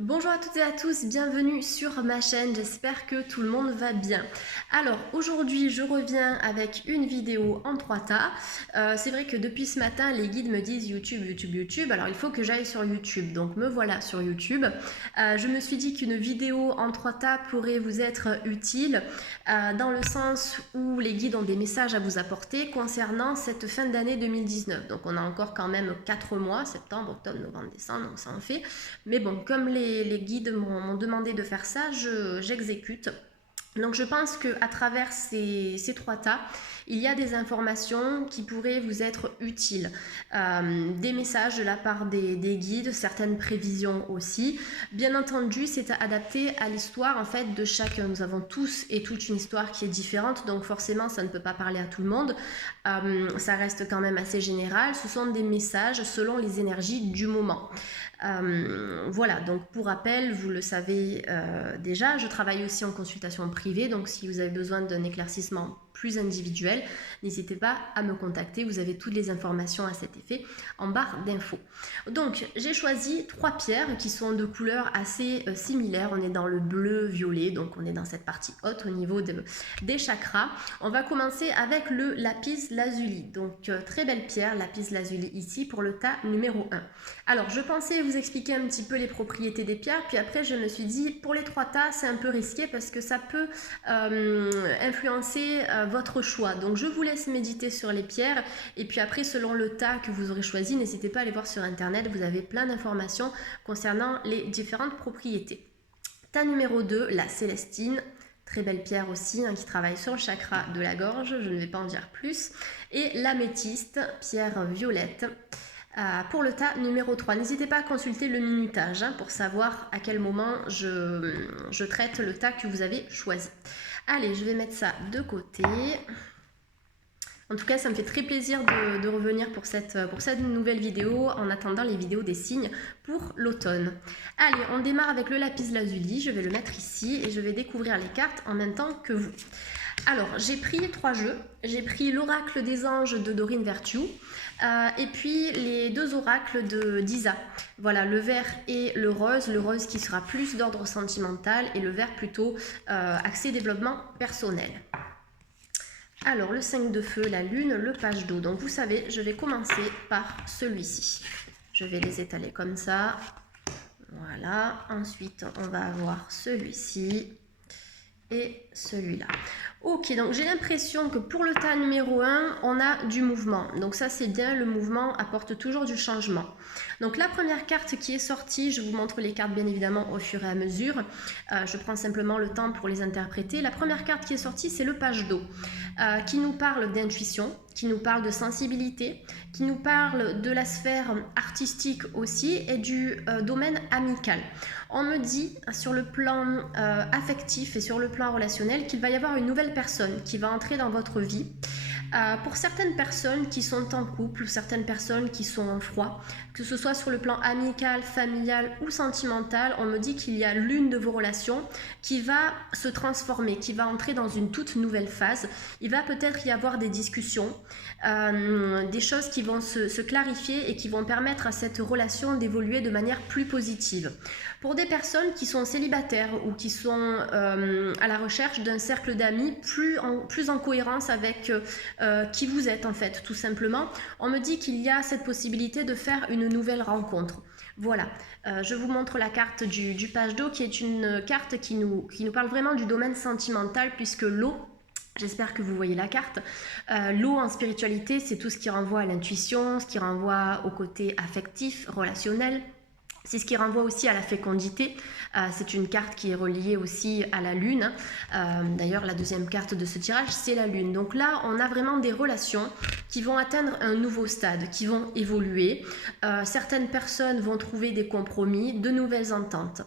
Bonjour à toutes et à tous, bienvenue sur ma chaîne, j'espère que tout le monde va bien. Alors aujourd'hui je reviens avec une vidéo en 3 tas. C'est vrai que depuis ce matin les guides me disent YouTube, alors il faut que j'aille sur YouTube, donc me voilà sur YouTube. Je me suis dit qu'une vidéo en 3 tas pourrait vous être utile dans le sens où les guides ont des messages à vous apporter concernant cette fin d'année 2019. Donc on a encore quand même 4 mois, septembre, octobre, novembre, décembre, donc ça en fait. Mais bon, comme les guides m'ont demandé de faire ça, j'exécute. Donc je pense qu'à travers ces 3 tas, il y a des informations qui pourraient vous être utiles. Des messages de la part des guides, certaines prévisions aussi. Bien entendu, c'est adapté à l'histoire en fait de chacun. Nous avons tous et toutes une histoire qui est différente, donc forcément ça ne peut pas parler à tout le monde. Ça reste quand même assez général. Ce sont des messages selon les énergies du moment. Voilà, donc pour rappel, vous le savez déjà, je travaille aussi en consultation privée, donc si vous avez besoin d'un éclaircissement plus individuel, n'hésitez pas à me contacter, vous avez toutes les informations à cet effet en barre d'infos. Donc j'ai choisi 3 pierres qui sont de couleurs assez similaires, on est dans le bleu-violet, donc on est dans cette partie haute au niveau des chakras. On va commencer avec le lapis lazuli, donc très belle pierre, lapis lazuli ici pour le tas numéro 1. Alors je pensais vous expliquer un petit peu les propriétés des pierres, puis après je me suis dit pour les 3 tas c'est un peu risqué parce que ça peut influencer votre choix. Donc je vous laisse méditer sur les pierres et puis après selon le tas que vous aurez choisi, n'hésitez pas à aller voir sur internet, vous avez plein d'informations concernant les différentes propriétés. Tas numéro 2, la célestine. Très belle pierre aussi qui travaille sur le chakra de la gorge, je ne vais pas en dire plus. Et l'améthyste, pierre violette. Pour le tas numéro 3, n'hésitez pas à consulter le minutage pour savoir à quel moment je traite le tas que vous avez choisi. Allez, je vais mettre ça de côté. En tout cas, ça me fait très plaisir de revenir pour cette nouvelle vidéo en attendant les vidéos des signes pour l'automne. Allez, on démarre avec le lapis lazuli. Je vais le mettre ici et je vais découvrir les cartes en même temps que vous. Alors, j'ai pris 3 jeux. J'ai pris l'oracle des anges de Dorine Virtue et puis les 2 oracles d'Isa. Voilà, le vert et le rose qui sera plus d'ordre sentimental et le vert plutôt axé développement personnel. Alors, le 5 de feu, la lune, le page d'eau. Donc, vous savez, je vais commencer par celui-ci. Je vais les étaler comme ça. Voilà. Ensuite, on va avoir celui-ci et celui-là. Ok, donc j'ai l'impression que pour le tas numéro 1, on a du mouvement. Donc ça c'est bien, le mouvement apporte toujours du changement. Donc la première carte qui est sortie, je vous montre les cartes bien évidemment au fur et à mesure. Je prends simplement le temps pour les interpréter. La première carte qui est sortie, c'est le page d'eau, qui nous parle d'intuition, qui nous parle de sensibilité, qui nous parle de la sphère artistique aussi et du domaine amical. On me dit sur le plan affectif et sur le plan relationnel qu'il va y avoir une nouvelle personne qui va entrer dans votre vie. Pour certaines personnes qui sont en couple ou certaines personnes qui sont en froid, que ce soit sur le plan amical, familial ou sentimental, on me dit qu'il y a l'une de vos relations qui va se transformer, qui va entrer dans une toute nouvelle phase. Il va peut-être y avoir des discussions, des choses qui vont se clarifier et qui vont permettre à cette relation d'évoluer de manière plus positive. Pour des personnes qui sont célibataires ou qui sont à la recherche d'un cercle d'amis plus en cohérence avec qui vous êtes en fait, tout simplement, on me dit qu'il y a cette possibilité de faire une nouvelle rencontre. Voilà, je vous montre la carte du page d'eau qui est une carte qui nous parle vraiment du domaine sentimental puisque l'eau, j'espère que vous voyez la carte. L'eau en spiritualité, c'est tout ce qui renvoie à l'intuition, ce qui renvoie au côté affectif, relationnel. C'est ce qui renvoie aussi à la fécondité. C'est une carte qui est reliée aussi à la lune. D'ailleurs, la deuxième carte de ce tirage, c'est la lune. Donc là, on a vraiment des relations qui vont atteindre un nouveau stade, qui vont évoluer. Certaines personnes vont trouver des compromis, de nouvelles ententes.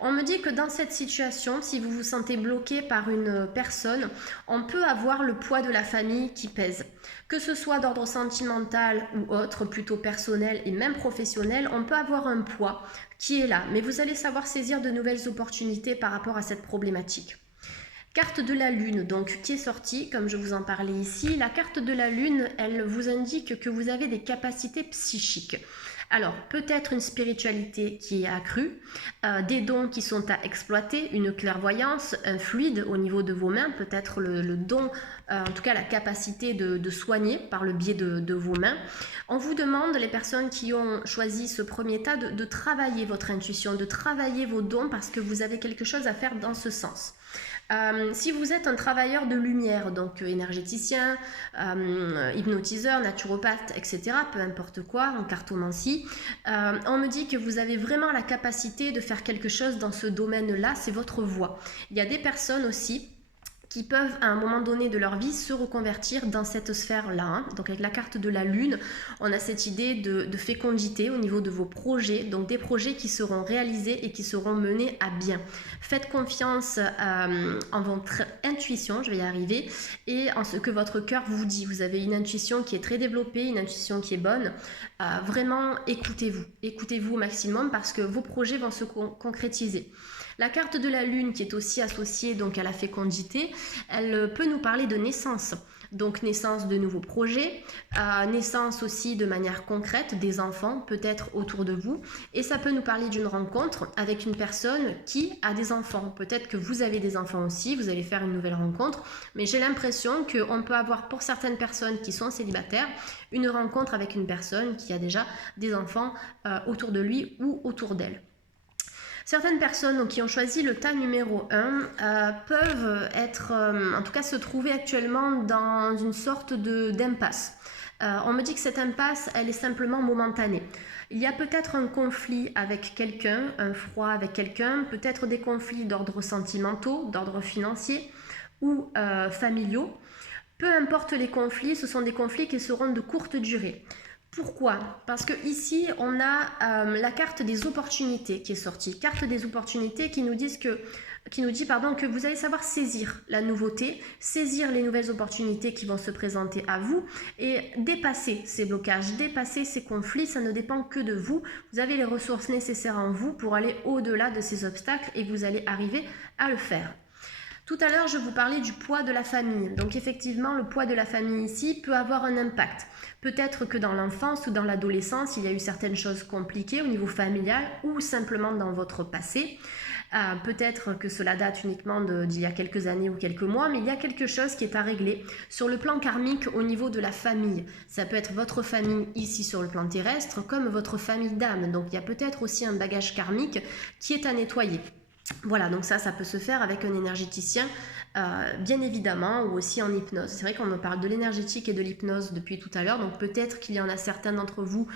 On me dit que dans cette situation, si vous vous sentez bloqué par une personne, on peut avoir le poids de la famille qui pèse. Que ce soit d'ordre sentimental ou autre, plutôt personnel et même professionnel, on peut avoir un poids qui est là. Mais vous allez savoir saisir de nouvelles opportunités par rapport à cette problématique. Carte de la lune, donc, qui est sortie, comme je vous en parlais ici. La carte de la lune, elle vous indique que vous avez des capacités psychiques. Alors, peut-être une spiritualité qui est accrue, des dons qui sont à exploiter, une clairvoyance, un fluide au niveau de vos mains, peut-être le don, en tout cas la capacité de soigner par le biais de vos mains. On vous demande, les personnes qui ont choisi ce premier tas, de travailler votre intuition, de travailler vos dons parce que vous avez quelque chose à faire dans ce sens. Si vous êtes un travailleur de lumière, donc énergéticien, hypnotiseur, naturopathe, etc., peu importe quoi, en cartomancie, on me dit que vous avez vraiment la capacité de faire quelque chose dans ce domaine-là, c'est votre voie. Il y a des personnes aussi qui peuvent à un moment donné de leur vie se reconvertir dans cette sphère-là. Hein. Donc avec la carte de la Lune, on a cette idée de fécondité au niveau de vos projets, donc des projets qui seront réalisés et qui seront menés à bien. Faites confiance en votre intuition, je vais y arriver, et en ce que votre cœur vous dit. Vous avez une intuition qui est très développée, une intuition qui est bonne. Vraiment, écoutez-vous au maximum parce que vos projets vont se concrétiser. La carte de la Lune qui est aussi associée donc à la fécondité, elle peut nous parler de naissance. Donc naissance de nouveaux projets, naissance aussi de manière concrète des enfants peut-être autour de vous. Et ça peut nous parler d'une rencontre avec une personne qui a des enfants. Peut-être que vous avez des enfants aussi, vous allez faire une nouvelle rencontre. Mais j'ai l'impression qu'on peut avoir pour certaines personnes qui sont célibataires, une rencontre avec une personne qui a déjà des enfants autour de lui ou autour d'elle. Certaines personnes qui ont choisi le tas numéro 1 peuvent être, en tout cas se trouver actuellement dans une sorte d'impasse. On me dit que cette impasse, elle est simplement momentanée. Il y a peut-être un conflit avec quelqu'un, un froid avec quelqu'un, peut-être des conflits d'ordre sentimentaux, d'ordre financier ou familiaux. Peu importe les conflits, ce sont des conflits qui seront de courte durée. Pourquoi? Parce que ici on a la carte des opportunités qui est sortie, carte des opportunités qui nous dit que vous allez savoir saisir la nouveauté, saisir les nouvelles opportunités qui vont se présenter à vous et dépasser ces blocages, dépasser ces conflits. Ça ne dépend que de vous. Vous avez les ressources nécessaires en vous pour aller au-delà de ces obstacles et vous allez arriver à le faire. Tout à l'heure, je vous parlais du poids de la famille. Donc effectivement, le poids de la famille ici peut avoir un impact. Peut-être que dans l'enfance ou dans l'adolescence, il y a eu certaines choses compliquées au niveau familial ou simplement dans votre passé. Peut-être que cela date uniquement d'il y a quelques années ou quelques mois, mais il y a quelque chose qui est à régler sur le plan karmique au niveau de la famille. Ça peut être votre famille ici sur le plan terrestre comme votre famille d'âme. Donc il y a peut-être aussi un bagage karmique qui est à nettoyer. Voilà, donc ça peut se faire avec un énergéticien, bien évidemment, ou aussi en hypnose. C'est vrai qu'on me parle de l'énergétique et de l'hypnose depuis tout à l'heure, donc peut-être qu'il y en a certains d'entre vous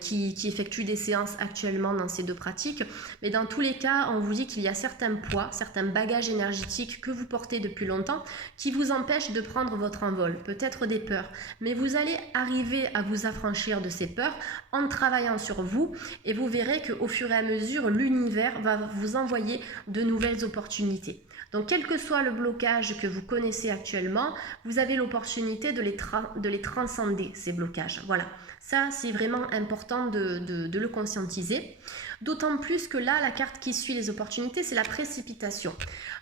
qui effectuent des séances actuellement dans ces deux pratiques, mais dans tous les cas, on vous dit qu'il y a certains poids, certains bagages énergétiques que vous portez depuis longtemps qui vous empêchent de prendre votre envol, peut-être des peurs, mais vous allez arriver à vous affranchir de ces peurs en travaillant sur vous, et vous verrez qu'au fur et à mesure, l'univers va vous envoyer de nouvelles opportunités. Donc quel que soit le blocage que vous connaissez actuellement, vous avez l'opportunité de les transcender, ces blocages. Voilà, ça c'est vraiment important de le conscientiser. D'autant plus que là, la carte qui suit les opportunités, c'est la précipitation.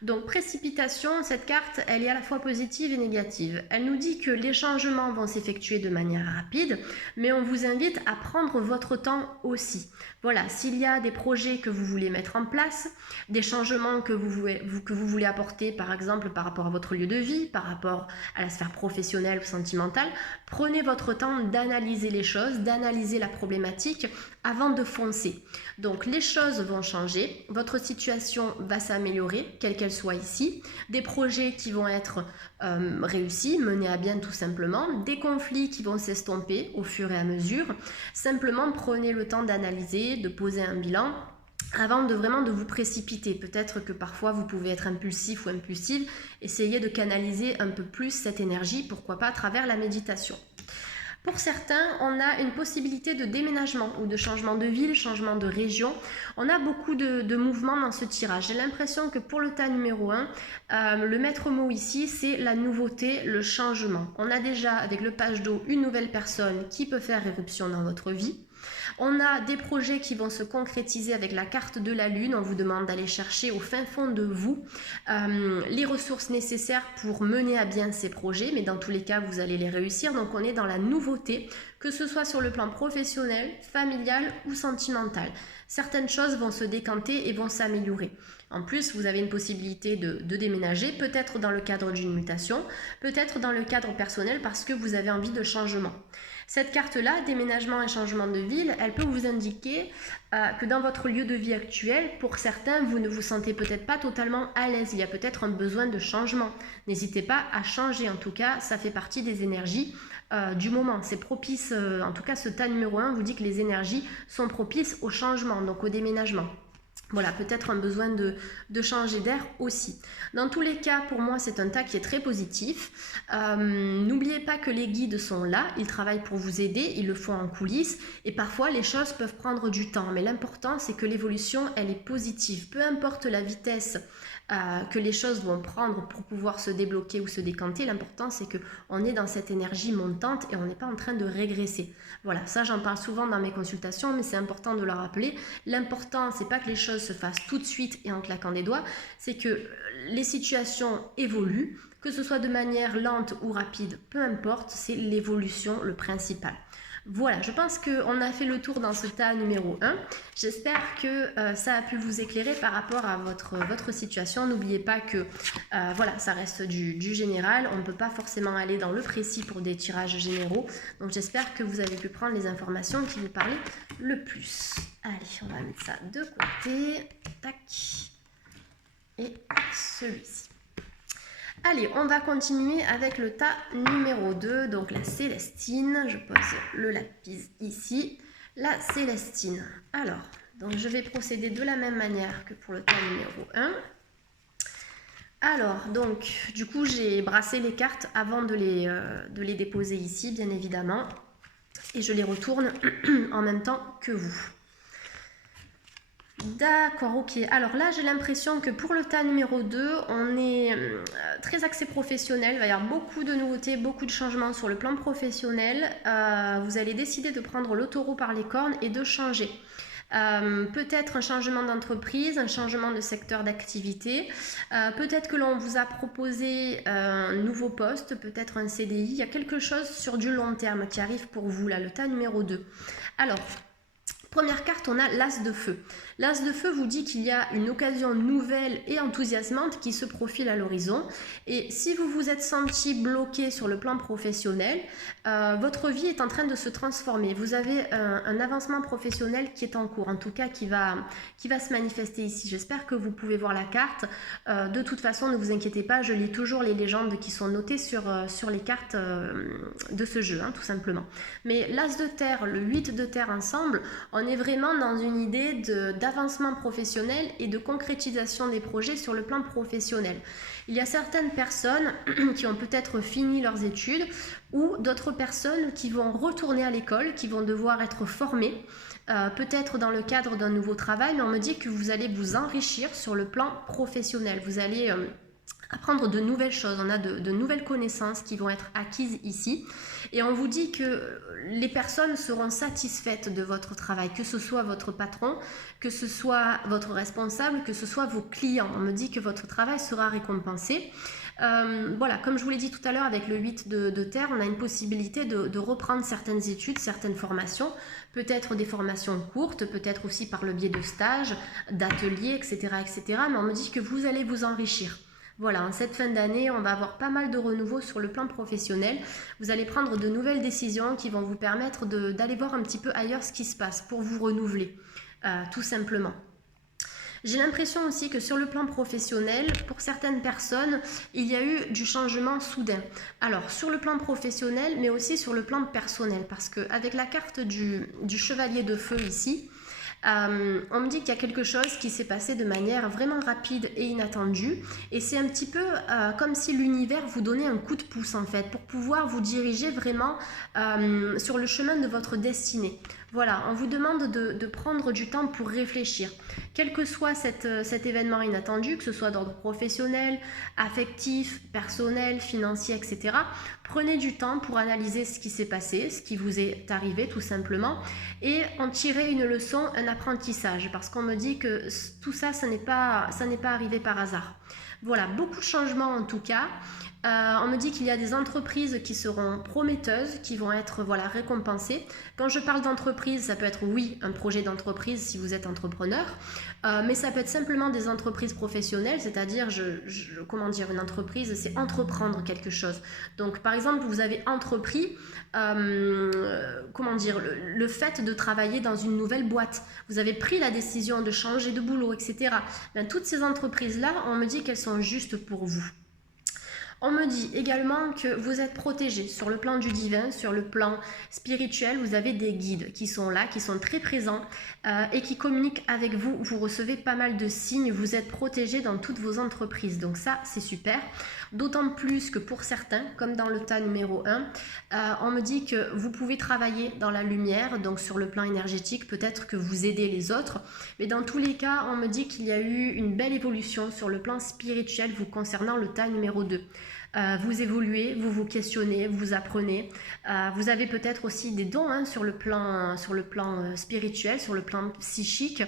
Donc précipitation, cette carte, elle est à la fois positive et négative. Elle nous dit que les changements vont s'effectuer de manière rapide, mais on vous invite à prendre votre temps aussi. Voilà, s'il y a des projets que vous voulez mettre en place, des changements que vous voulez apporter, par exemple par rapport à votre lieu de vie, par rapport à la sphère professionnelle ou sentimentale, prenez votre temps d'analyser les choses, d'analyser la problématique avant de foncer. Donc les choses vont changer, votre situation va s'améliorer, quelle qu'elle soit ici, des projets qui vont être réussis, menés à bien tout simplement, des conflits qui vont s'estomper au fur et à mesure. Simplement prenez le temps d'analyser, de poser un bilan avant de vraiment de vous précipiter. Peut-être que parfois vous pouvez être impulsif ou impulsive, essayez de canaliser un peu plus cette énergie, pourquoi pas à travers la méditation. Pour certains, on a une possibilité de déménagement ou de changement de ville, changement de région. On a beaucoup de mouvements dans ce tirage. J'ai l'impression que pour le tas numéro 1, le maître mot ici, c'est la nouveauté, le changement. On a déjà, avec le page d'eau, une nouvelle personne qui peut faire éruption dans votre vie. On a des projets qui vont se concrétiser avec la carte de la Lune. On vous demande d'aller chercher au fin fond de vous les ressources nécessaires pour mener à bien ces projets, mais dans tous les cas, vous allez les réussir. Donc on est dans la nouveauté, que ce soit sur le plan professionnel, familial ou sentimental. Certaines choses vont se décanter et vont s'améliorer. En plus, vous avez une possibilité de déménager, peut-être dans le cadre d'une mutation, peut-être dans le cadre personnel parce que vous avez envie de changement. Cette carte-là, déménagement et changement de ville, elle peut vous indiquer que dans votre lieu de vie actuel, pour certains, vous ne vous sentez peut-être pas totalement à l'aise. Il y a peut-être un besoin de changement. N'hésitez pas à changer. En tout cas, ça fait partie des énergies du moment. C'est propice, en tout cas, ce tas numéro 1 vous dit que les énergies sont propices au changement, donc au déménagement. Voilà, peut-être un besoin de changer d'air aussi. Dans tous les cas, pour moi, c'est un tas qui est très positif. N'oubliez pas que les guides sont là, ils travaillent pour vous aider, ils le font en coulisses et parfois les choses peuvent prendre du temps. Mais l'important, c'est que l'évolution, elle est positive. Peu importe la vitesse que les choses vont prendre pour pouvoir se débloquer ou se décanter, l'important, c'est qu'on est dans cette énergie montante et on n'est pas en train de régresser. Voilà, ça j'en parle souvent dans mes consultations, mais c'est important de le rappeler. L'important, c'est pas que les choses se fassent tout de suite et en claquant des doigts, c'est que les situations évoluent, que ce soit de manière lente ou rapide, peu importe, c'est l'évolution le principal. Voilà, je pense qu'on a fait le tour dans ce tas numéro 1. J'espère que ça a pu vous éclairer par rapport à votre situation. N'oubliez pas que voilà, ça reste du général. On ne peut pas forcément aller dans le précis pour des tirages généraux. Donc j'espère que vous avez pu prendre les informations qui vous parlaient le plus. Allez, on va mettre ça de côté. Tac. Et celui-ci. Allez, on va continuer avec le tas numéro 2, donc la Célestine. Je pose le lapis ici. La Célestine. Alors, donc je vais procéder de la même manière que pour le tas numéro 1. Alors, donc, du coup, j'ai brassé les cartes avant de les déposer ici, bien évidemment. Et je les retourne en même temps que vous. D'accord, ok. Alors là, j'ai l'impression que pour le tas numéro 2, on est très axé professionnel. Il va y avoir beaucoup de nouveautés, beaucoup de changements sur le plan professionnel. Vous allez décider de prendre le taureau par les cornes et de changer. Peut-être un changement d'entreprise, un changement de secteur d'activité. Peut-être que l'on vous a proposé un nouveau poste, peut-être un CDI. Il y a quelque chose sur du long terme qui arrive pour vous, là, le tas numéro 2. Alors, première carte, on a l'As de feu. L'As de feu vous dit qu'il y a une occasion nouvelle et enthousiasmante qui se profile à l'horizon. Et si vous vous êtes senti bloqué sur le plan professionnel, votre vie est en train de se transformer. Vous avez un avancement professionnel qui est en cours, en tout cas qui va se manifester ici. J'espère que vous pouvez voir la carte. De toute façon, ne vous inquiétez pas, je lis toujours les légendes qui sont notées sur les cartes de ce jeu, hein, tout simplement. Mais l'As de terre, le 8 de terre ensemble, on est vraiment dans une idée d'avancement professionnel et de concrétisation des projets sur le plan professionnel. Il y a certaines personnes qui ont peut-être fini leurs études ou d'autres personnes qui vont retourner à l'école, qui vont devoir être formées, peut-être dans le cadre d'un nouveau travail, mais on me dit que vous allez vous enrichir sur le plan professionnel. Vous allez apprendre de nouvelles choses, on a de nouvelles connaissances qui vont être acquises ici et on vous dit que les personnes seront satisfaites de votre travail, que ce soit votre patron, que ce soit votre responsable, que ce soit vos clients. On me dit que votre travail sera récompensé. Voilà, comme je vous l'ai dit tout à l'heure avec le 8 de terre, on a une possibilité de reprendre certaines études, certaines formations, peut-être des formations courtes, peut-être aussi par le biais de stages, d'ateliers, etc., etc. Mais on me dit que vous allez vous enrichir. Voilà, en cette fin d'année, on va avoir pas mal de renouveau sur le plan professionnel. Vous allez prendre de nouvelles décisions qui vont vous permettre d'aller voir un petit peu ailleurs ce qui se passe pour vous renouveler, tout simplement. J'ai l'impression aussi que sur le plan professionnel, pour certaines personnes, il y a eu du changement soudain. Alors, sur le plan professionnel, mais aussi sur le plan personnel, parce qu'avec la carte du chevalier de feu ici, on me dit qu'il y a quelque chose qui s'est passé de manière vraiment rapide et inattendue et c'est un petit peu comme si l'univers vous donnait un coup de pouce en fait pour pouvoir vous diriger vraiment sur le chemin de votre destinée. Voilà, on vous demande de prendre du temps pour réfléchir. Quel que soit cet événement inattendu, que ce soit d'ordre professionnel, affectif, personnel, financier, etc., prenez du temps pour analyser ce qui s'est passé, ce qui vous est arrivé tout simplement, et en tirer une leçon, un apprentissage, parce qu'on me dit que tout ça, ça n'est pas arrivé par hasard. Voilà, beaucoup de changements en tout cas. On me dit qu'il y a des entreprises qui seront prometteuses, qui vont être récompensées. Quand je parle d'entreprise, ça peut être oui, un projet d'entreprise si vous êtes entrepreneur, mais ça peut être simplement des entreprises professionnelles, c'est-à-dire, comment dire, une entreprise, c'est entreprendre quelque chose. Donc par exemple, vous avez entrepris, comment dire, le fait de travailler dans une nouvelle boîte. Vous avez pris la décision de changer de boulot, etc. Ben, toutes ces entreprises-là, on me dit qu'elles sont justes pour vous. On me dit également que vous êtes protégé sur le plan du divin, sur le plan spirituel. Vous avez des guides qui sont là, qui sont très présents et qui communiquent avec vous. Vous recevez pas mal de signes. Vous êtes protégé dans toutes vos entreprises. Donc ça, c'est super. D'autant plus que pour certains, comme dans le tas numéro 1, on me dit que vous pouvez travailler dans la lumière, donc sur le plan énergétique, peut-être que vous aidez les autres. Mais dans tous les cas, on me dit qu'il y a eu une belle évolution sur le plan spirituel vous concernant le tas numéro 2. Vous évoluez, vous vous questionnez, vous apprenez. Vous avez peut-être aussi des dons sur le plan spirituel, sur le plan psychique,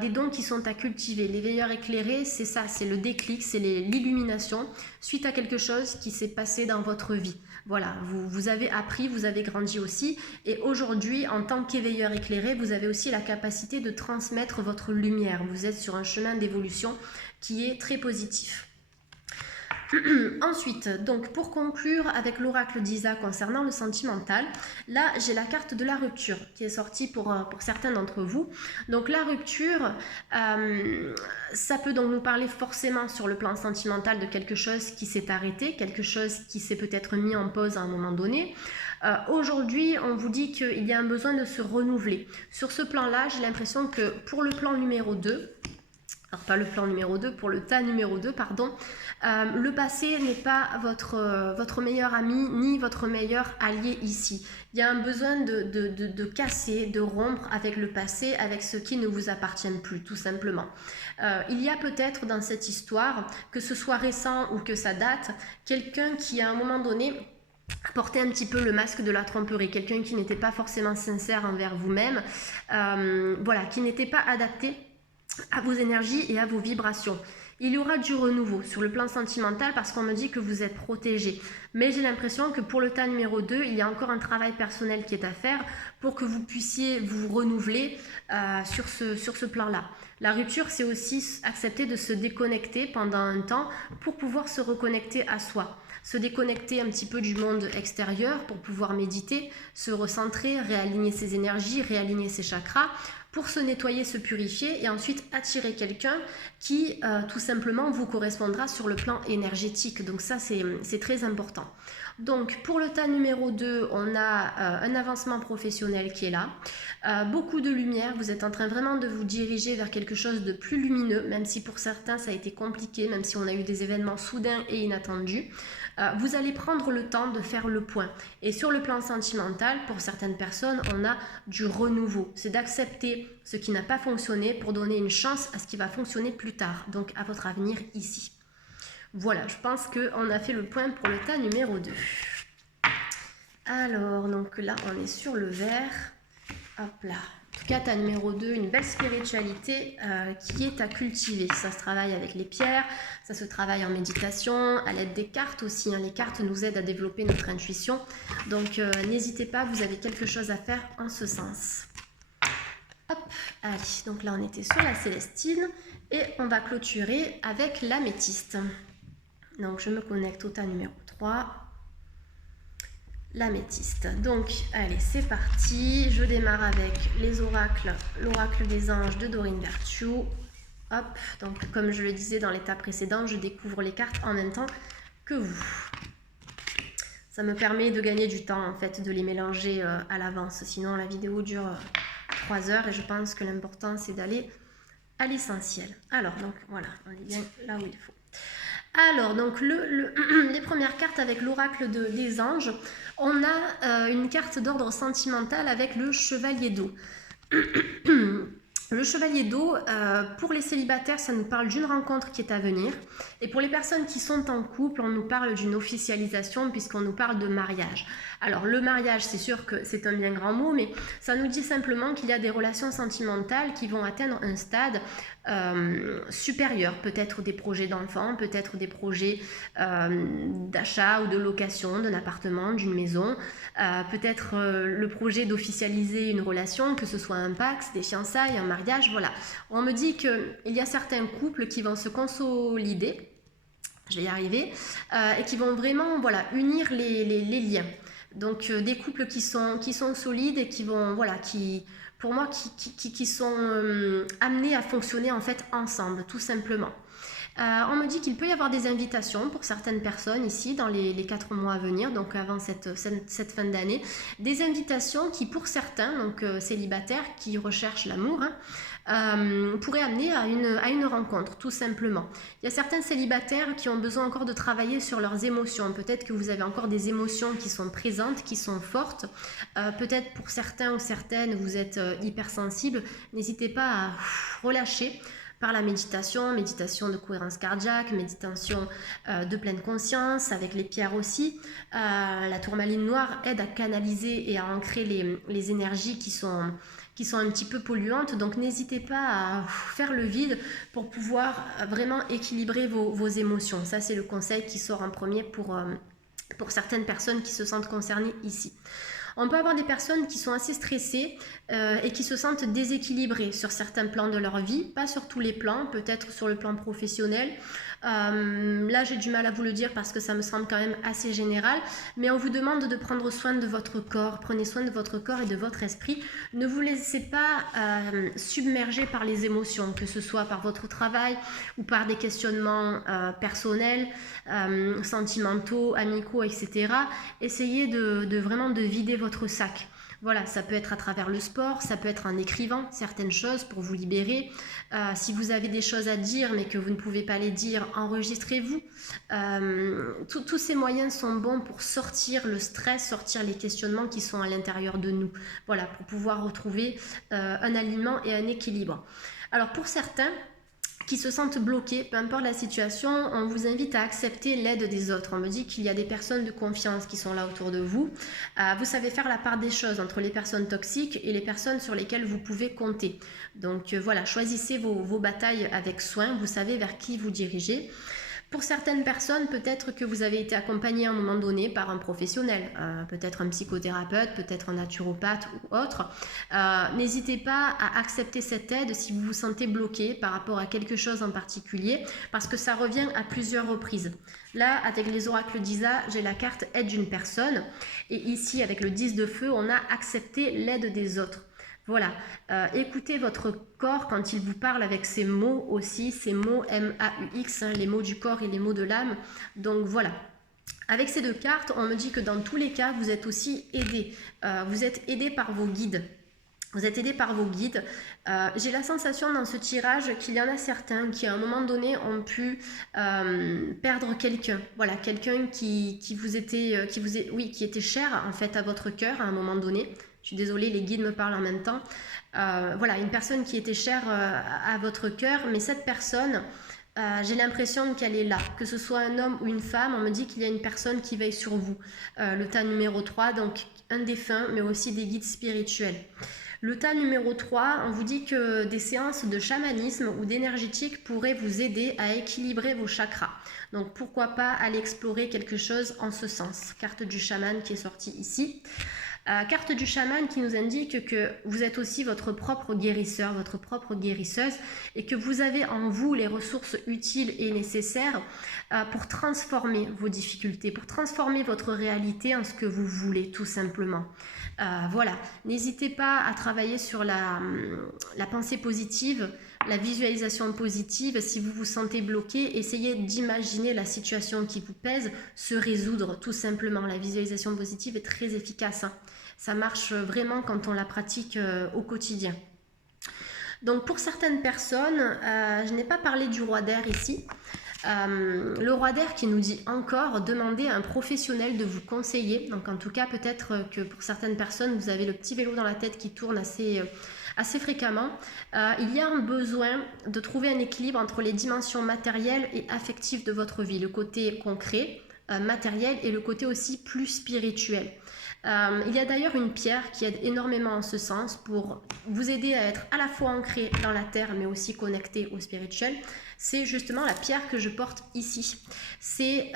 des dons qui sont à cultiver. L'éveilleur éclairé, c'est ça, c'est le déclic, c'est l'illumination suite à quelque chose qui s'est passé dans votre vie. Voilà, vous avez appris, vous avez grandi aussi, et aujourd'hui, en tant qu'éveilleur éclairé, vous avez aussi la capacité de transmettre votre lumière. Vous êtes sur un chemin d'évolution qui est très positif. Ensuite, donc pour conclure avec l'oracle d'Isa concernant le sentimental, là j'ai la carte de la rupture qui est sortie pour certains d'entre vous. Donc la rupture, ça peut donc nous parler forcément sur le plan sentimental de quelque chose qui s'est arrêté, quelque chose qui s'est peut-être mis en pause à un moment donné. Aujourd'hui, on vous dit qu'il y a un besoin de se renouveler. Sur ce plan-là, j'ai l'impression que pour le plan numéro 2, alors pas le plan numéro 2, pour le tas numéro 2, pardon, le passé n'est pas votre meilleur ami ni votre meilleur allié ici. Il y a un besoin de casser, de rompre avec le passé, avec ce qui ne vous appartient plus, tout simplement. Il y a peut-être dans cette histoire, que ce soit récent ou que ça date, quelqu'un qui à un moment donné porter un petit peu le masque de la tromperie, quelqu'un qui n'était pas forcément sincère envers vous-même, voilà, qui n'était pas adapté à vos énergies et à vos vibrations. Il y aura du renouveau sur le plan sentimental parce qu'on me dit que vous êtes protégé. Mais j'ai l'impression que pour le tas numéro 2, il y a encore un travail personnel qui est à faire pour que vous puissiez vous renouveler sur ce plan-là. La rupture, c'est aussi accepter de se déconnecter pendant un temps pour pouvoir se reconnecter à soi. Se déconnecter un petit peu du monde extérieur pour pouvoir méditer, se recentrer, réaligner ses énergies, réaligner ses chakras, pour se nettoyer, se purifier et ensuite attirer quelqu'un qui tout simplement vous correspondra sur le plan énergétique. Donc ça c'est très important. Donc pour le tas numéro 2, on a un avancement professionnel qui est là, beaucoup de lumière, vous êtes en train vraiment de vous diriger vers quelque chose de plus lumineux, même si pour certains ça a été compliqué, même si on a eu des événements soudains et inattendus. Vous allez prendre le temps de faire le point. Et sur le plan sentimental, pour certaines personnes, on a du renouveau. C'est d'accepter ce qui n'a pas fonctionné pour donner une chance à ce qui va fonctionner plus tard, donc à votre avenir ici. Voilà, je pense qu'on a fait le point pour le tas numéro 2. Alors, donc là, on est sur le vert. Hop là. En tout cas, tas numéro 2, une belle spiritualité qui est à cultiver. Ça se travaille avec les pierres, ça se travaille en méditation, à l'aide des cartes aussi. Les cartes nous aident à développer notre intuition. Donc, n'hésitez pas, vous avez quelque chose à faire en ce sens. Hop, allez, donc là, on était sur la Célestine et on va clôturer avec l'améthyste. Donc, je me connecte au tas numéro 3. L'améthyste. Donc, allez, c'est parti. Je démarre avec les oracles, l'oracle des anges de Doreen Virtue. Hop, donc comme je le disais dans l'étape précédente, je découvre les cartes en même temps que vous. Ça me permet de gagner du temps, en fait, de les mélanger à l'avance. Sinon, la vidéo dure 3 heures et je pense que l'important, c'est d'aller à l'essentiel. Alors, donc, voilà, on est bien là où il faut. Alors, donc les premières cartes avec l'oracle des anges, on a une carte d'ordre sentimental avec le chevalier d'eau. Le chevalier d'eau, pour les célibataires, ça nous parle d'une rencontre qui est à venir. Et pour les personnes qui sont en couple, on nous parle d'une officialisation puisqu'on nous parle de mariage. Alors le mariage, c'est sûr que c'est un bien grand mot, mais ça nous dit simplement qu'il y a des relations sentimentales qui vont atteindre un stade supérieur. Peut-être des projets d'enfants, peut-être des projets d'achat ou de location d'un appartement, d'une maison. Peut-être le projet d'officialiser une relation, que ce soit un pax, des fiançailles, un mariage, voilà. On me dit qu'il y a certains couples qui vont se consolider, je vais y arriver, et qui vont vraiment unir les liens. Donc des couples qui sont solides et qui vont, pour moi, qui sont amenés à fonctionner en fait ensemble, tout simplement. On me dit qu'il peut y avoir des invitations pour certaines personnes ici dans les 4 mois à venir, donc avant cette fin d'année. Des invitations qui pour certains, donc célibataires qui recherchent l'amour, pourraient amener à une rencontre, tout simplement. Il y a certains célibataires qui ont besoin encore de travailler sur leurs émotions. Peut-être que vous avez encore des émotions qui sont présentes, qui sont fortes. Peut-être pour certains ou certaines, vous êtes hypersensible. N'hésitez pas à relâcher par la méditation de cohérence cardiaque, méditation de pleine conscience, avec les pierres aussi. La tourmaline noire aide à canaliser et à ancrer les énergies qui sont un petit peu polluantes. Donc n'hésitez pas à faire le vide pour pouvoir vraiment équilibrer vos émotions. Ça, c'est le conseil qui sort en premier pour certaines personnes qui se sentent concernées ici. On peut avoir des personnes qui sont assez stressées et qui se sentent déséquilibrées sur certains plans de leur vie, pas sur tous les plans, peut-être sur le plan professionnel. Là, j'ai du mal à vous le dire parce que ça me semble quand même assez général, mais on vous demande de prendre soin de votre corps. Prenez soin de votre corps et de votre esprit. Ne vous laissez pas submerger par les émotions, que ce soit par votre travail ou par des questionnements personnels, sentimentaux, amicaux, etc. Essayez de vraiment de vider votre sac. Voilà, ça peut être à travers le sport, ça peut être en écrivant certaines choses pour vous libérer. Si vous avez des choses à dire mais que vous ne pouvez pas les dire, enregistrez-vous. Tous ces moyens sont bons pour sortir le stress, sortir les questionnements qui sont à l'intérieur de nous. Voilà, pour pouvoir retrouver un alignement et un équilibre. Alors pour certains qui se sentent bloqués, peu importe la situation, on vous invite à accepter l'aide des autres. On me dit qu'il y a des personnes de confiance qui sont là autour de vous. Vous savez faire la part des choses entre les personnes toxiques et les personnes sur lesquelles vous pouvez compter. Donc voilà, choisissez vos batailles avec soin, vous savez vers qui vous dirigez. Pour certaines personnes, peut-être que vous avez été accompagné à un moment donné par un professionnel, peut-être un psychothérapeute, peut-être un naturopathe ou autre. N'hésitez pas à accepter cette aide si vous vous sentez bloqué par rapport à quelque chose en particulier, parce que ça revient à plusieurs reprises. Là, avec les oracles d'Isa, j'ai la carte aide d'une personne, et ici, avec le 10 de feu, on a accepté l'aide des autres. Voilà, écoutez votre corps quand il vous parle avec ces mots aussi, ces mots M-A-U-X, les mots du corps et les mots de l'âme. Donc voilà, avec ces 2 cartes, on me dit que dans tous les cas, vous êtes aussi aidé. Vous êtes aidé par vos guides. Vous êtes aidé par vos guides. J'ai la sensation dans ce tirage qu'il y en a certains qui à un moment donné ont pu perdre quelqu'un. Voilà, quelqu'un qui était cher en fait à votre cœur à un moment donné. Je suis désolée, les guides me parlent en même temps. Voilà, une personne qui était chère à votre cœur, mais cette personne, j'ai l'impression qu'elle est là. Que ce soit un homme ou une femme, on me dit qu'il y a une personne qui veille sur vous. Le tas numéro 3, donc un défunt, mais aussi des guides spirituels. Le tas numéro 3, on vous dit que des séances de chamanisme ou d'énergétique pourraient vous aider à équilibrer vos chakras. Donc pourquoi pas aller explorer quelque chose en ce sens. Carte du chaman qui est sortie ici. Carte du chaman qui nous indique que vous êtes aussi votre propre guérisseur, votre propre guérisseuse et que vous avez en vous les ressources utiles et nécessaires pour transformer vos difficultés, pour transformer votre réalité en ce que vous voulez tout simplement. Voilà, n'hésitez pas à travailler sur la pensée positive, la visualisation positive. Si vous vous sentez bloqué, essayez d'imaginer la situation qui vous pèse se résoudre tout simplement. La visualisation positive est très efficace. Ça marche vraiment quand on la pratique au quotidien. Donc pour certaines personnes, je n'ai pas parlé du roi d'air ici. Le roi d'air qui nous dit encore, demandez à un professionnel de vous conseiller. Donc en tout cas, peut-être que pour certaines personnes, vous avez le petit vélo dans la tête qui tourne assez fréquemment. Il y a un besoin de trouver un équilibre entre les dimensions matérielles et affectives de votre vie, le côté concret, matériel, et le côté aussi plus spirituel. Il y a d'ailleurs une pierre qui aide énormément en ce sens pour vous aider à être à la fois ancré dans la terre mais aussi connecté au spirituel. C'est justement la pierre que je porte ici. C'est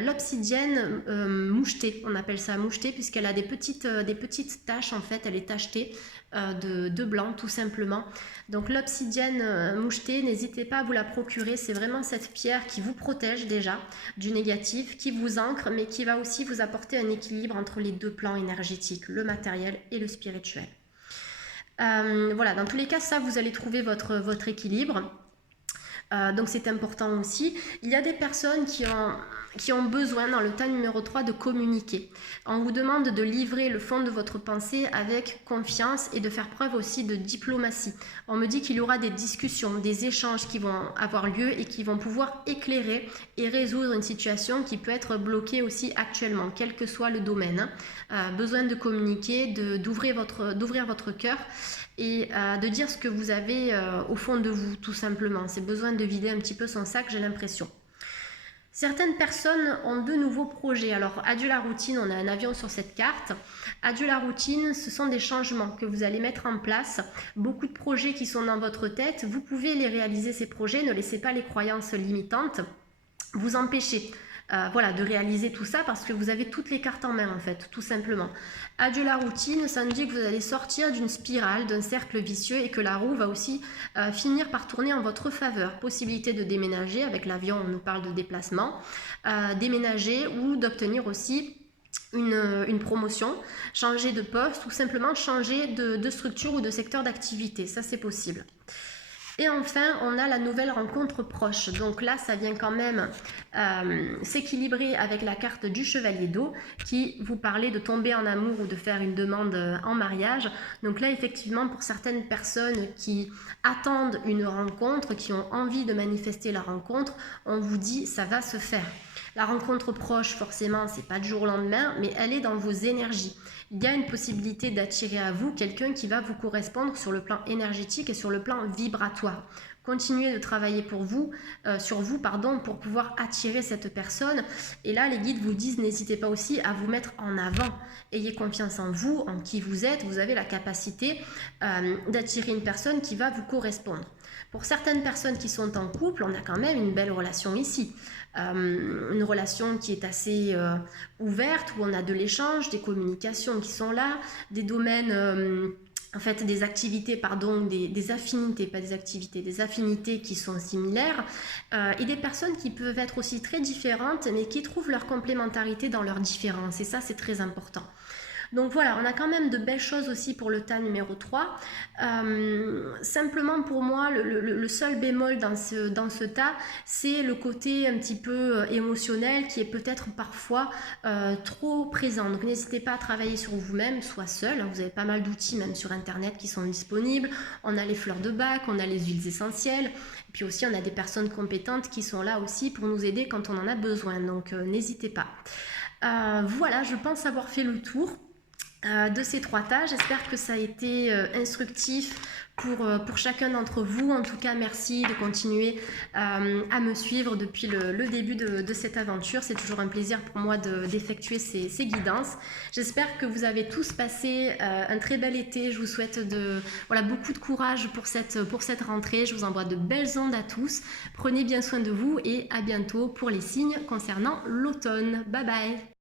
l'obsidienne mouchetée, on appelle ça mouchetée puisqu'elle a des petites taches, en fait, elle est tachetée de blanc tout simplement. Donc l'obsidienne mouchetée, n'hésitez pas à vous la procurer, c'est vraiment cette pierre qui vous protège déjà du négatif, qui vous ancre mais qui va aussi vous apporter un équilibre entre les deux plans énergétiques, le matériel et le spirituel. Voilà, dans tous les cas, ça vous allez trouver votre équilibre. Donc c'est important aussi. Il y a des personnes qui ont besoin dans le tas numéro 3 de communiquer. On vous demande de livrer le fond de votre pensée avec confiance et de faire preuve aussi de diplomatie. On me dit qu'il y aura des discussions, des échanges qui vont avoir lieu et qui vont pouvoir éclairer et résoudre une situation qui peut être bloquée aussi actuellement, quel que soit le domaine. Besoin de communiquer, d'ouvrir votre cœur et de dire ce que vous avez au fond de vous, tout simplement. C'est besoin de vider un petit peu son sac, j'ai l'impression. Certaines personnes ont de nouveaux projets. Alors, adieu la routine, on a un avion sur cette carte. Adieu la routine, ce sont des changements que vous allez mettre en place. Beaucoup de projets qui sont dans votre tête, vous pouvez les réaliser, ces projets. Ne laissez pas les croyances limitantes vous empêcher. Voilà, de réaliser tout ça parce que vous avez toutes les cartes en main en fait, tout simplement. Adieu la routine, ça nous dit que vous allez sortir d'une spirale, d'un cercle vicieux et que la roue va aussi finir par tourner en votre faveur. Possibilité de déménager, avec l'avion on nous parle de déplacement, déménager ou d'obtenir aussi une promotion, changer de poste ou simplement changer de structure ou de secteur d'activité, ça c'est possible. Et enfin, on a la nouvelle rencontre proche. Donc là, ça vient quand même s'équilibrer avec la carte du chevalier d'eau qui vous parlait de tomber en amour ou de faire une demande en mariage. Donc là, effectivement, pour certaines personnes qui attendent une rencontre, qui ont envie de manifester la rencontre, on vous dit ça va se faire. La rencontre proche, forcément, c'est pas du jour au lendemain, mais elle est dans vos énergies. Il y a une possibilité d'attirer à vous quelqu'un qui va vous correspondre sur le plan énergétique et sur le plan vibratoire. Continuez de travailler sur vous, pour pouvoir attirer cette personne. Et là, les guides vous disent, n'hésitez pas aussi à vous mettre en avant. Ayez confiance en vous, en qui vous êtes. Vous avez la capacité d'attirer une personne qui va vous correspondre. Pour certaines personnes qui sont en couple, on a quand même une belle relation ici. Une relation qui est assez ouverte, où on a de l'échange, des communications qui sont là, des domaines... En fait, des activités, des affinités, pas des activités, des affinités qui sont similaires et des personnes qui peuvent être aussi très différentes mais qui trouvent leur complémentarité dans leurs différences et ça, c'est très important. Donc voilà, on a quand même de belles choses aussi pour le tas numéro 3. Simplement pour moi, le seul bémol dans ce tas, c'est le côté un petit peu émotionnel qui est peut-être parfois trop présent. Donc n'hésitez pas à travailler sur vous-même, soit seul. Vous avez pas mal d'outils même sur Internet qui sont disponibles. On a les fleurs de bac, on a les huiles essentielles. Et puis aussi, on a des personnes compétentes qui sont là aussi pour nous aider quand on en a besoin. Donc n'hésitez pas. Voilà, je pense avoir fait le tour de ces 3 tas. J'espère que ça a été instructif pour chacun d'entre vous. En tout cas, merci de continuer à me suivre depuis le début de cette aventure. C'est toujours un plaisir pour moi d'effectuer ces guidances. J'espère que vous avez tous passé un très bel été. Je vous souhaite beaucoup de courage pour cette rentrée. Je vous envoie de belles ondes à tous. Prenez bien soin de vous et à bientôt pour les signes concernant l'automne. Bye bye!